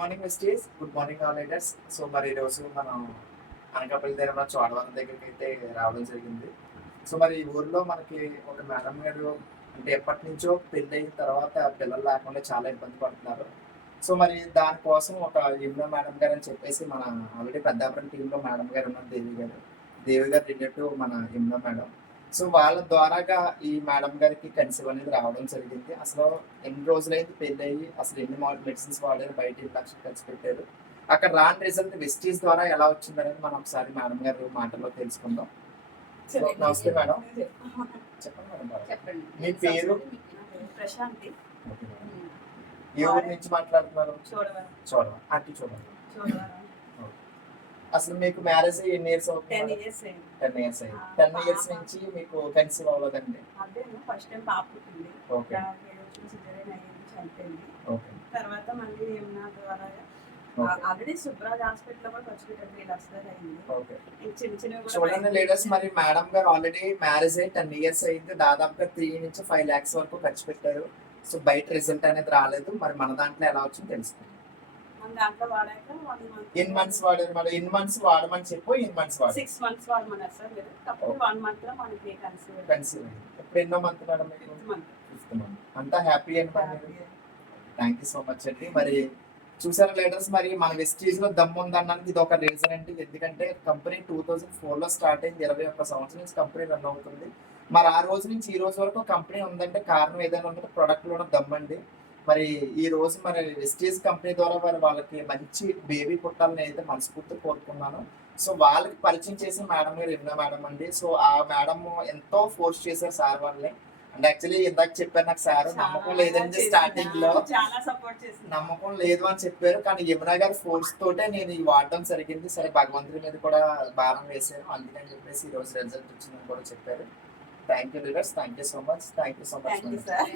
Morning మిస్టేస్ good morning all leaders. So మరి ఈరోజు మనం అనకాపల్లి దగ్గర ఉన్న చోడవరం దగ్గరికి అయితే రావడం జరిగింది. సో మరి ఈ ఊర్లో మనకి ఒక మేడం గారు అంటే ఎప్పటి నుంచో పెళ్ళి అయిన తర్వాత పిల్లలు లేకుండా చాలా ఇబ్బంది పడుతున్నారు. సో మరి దానికోసం ఒక యమున మేడం గారు అని చెప్పేసి మన ఆల్రెడీ పెద్దాపురం టీంలో మేడం గారు ఉన్నారు, దేవి గారు రిలేటివ్ మన యమున మేడం. సో వాళ్ళ ద్వారాగా ఈ మేడం గారికి కన్సీవ్ అనేది రావడం జరిగింది. అసలు ఎన్ని రోజులైంది పెళ్ళి అయ్యి అసలు ఎన్ని మెడిసిన్స్ వాడారు, బయట 2 లక్షలు ఖర్చు పెట్టారు, అక్కడ రాని రిజల్ట్ వెస్టీజ్ ద్వారా ఎలా వచ్చిందనేది మనం ఒకసారి మేడం గారు మాటల్లో తెలుసుకుందాం. సో నమస్తే మేడం. చెప్పండి మేడం. చెప్పండి. మీ పేరు? ప్రశాంతి. Okay madam. ఏ ఊరు నుంచి మాట్లాడుతున్నారు? చూడవరం. చూడవరం. అట్టి చూడండి. చూడవరం. అసలు మీకు మ్యారేజ్ ఎన్ని ఇయర్స్ 10 అవుతుంది? years అయింది. 10 ఇయర్స్ అయింది. 10 ఇయర్స్ నుంచి మీకు కన్సీవ్ అవ్వలేదండి? అదే ఫస్ట్ టైం పాప పుట్టింది. ఓకే. సిజేరియన్ అయ్యింది, చనిపోయింది. ఓకే. తర్వాత మళ్ళీ ఏమన్నా ద్వారా ఆల్రెడీ సుబ్రాజ్ హాస్పిటల్ కూడా ఖర్చు పెట్టారు, 3 లక్షలు అయింది. ఓకే. చిన్న చిన్న చూడండి లీడర్స్, మరి మేడం గారు ఆల్రెడీ మ్యారేజ్ అయ్యి 10 ఇయర్స్ అయింది. దాదాపుగా 3 నుంచి 5 lakhs వరకు ఖర్చు పెట్టారు. సో బయట రిజల్ట్ అనేది రాలేదు. మరి మన దాంట్లో ఎలా వచ్చింది తెలుస్తుంది. మన దాంట్లో వాడాక 1 month. ఎన్ని మంత్స్ వాడారు మేడం? ఎన్ని మంత్స్ వాడమని చెప్పు. ఎన్ని మంత్స్ వాడారు? 6 months వాడమన్నారు సార్ మీరు. కాకపోతే 1 month లో మనకి కన్సీవ్ అయింది. ఇప్పుడు ఎన్నో మంత్ మేడం మీకు? 5th month. 5th month. అంతా హ్యాపీ అండి మరి. థ్యాంక్ యూ సో మచ్ అండి. మరి చూసారా లీడర్స్, మరి మన వెస్టీజ్ లో దమ్ము ఉందన్నానికి ఇది ఒక రీజన్ అండి. ఎందుకంటే కంపెనీ 2004 లో స్టార్ట్ అయింది. 21 సంవత్సరం నుంచి కంపెనీ రన్ అవుతుంది. మరి ఆ రోజు నుంచి ఈ రోజు వరకు కంపెనీ ఉందంటే కారణం ఏదైనా ఉందంటే ప్రొడక్ట్ లో దమ్మండి. మరి ఈ రోజు మరి వెస్టీజ్ కంపెనీ ద్వారా మరి వాళ్ళకి మంచి బేబీ పుట్టాలని అయితే మనస్ఫూర్తి కోరుకున్నాను. సో వాళ్ళకి పరిచయం చేసిన మేడం గారు యమున మేడం అండి. సో ఆ మేడం ఎంతో ఫోర్స్ చేశారు సార్ వాళ్ళని. అంటే యాక్చువల్లీ ఇందాక చెప్పారు నాకు సార్ నమ్మకం లేదండి స్టార్టింగ్ లో, చాలా సపోర్ట్ చేసింది. నమ్మకం లేదు అని చెప్పారు. కానీ యమున గారి ఫోర్స్ తోటే నేను ఈ వాడడం జరిగింది. సరే భగవంతుడి మీద కూడా భారం వేసాను, అందుకని చెప్పేసి ఈ రోజు రిజల్ట్ వచ్చిందని కూడా చెప్పారు. Thank you leaders. Thank you so much. Thank you so much. Thank you sir.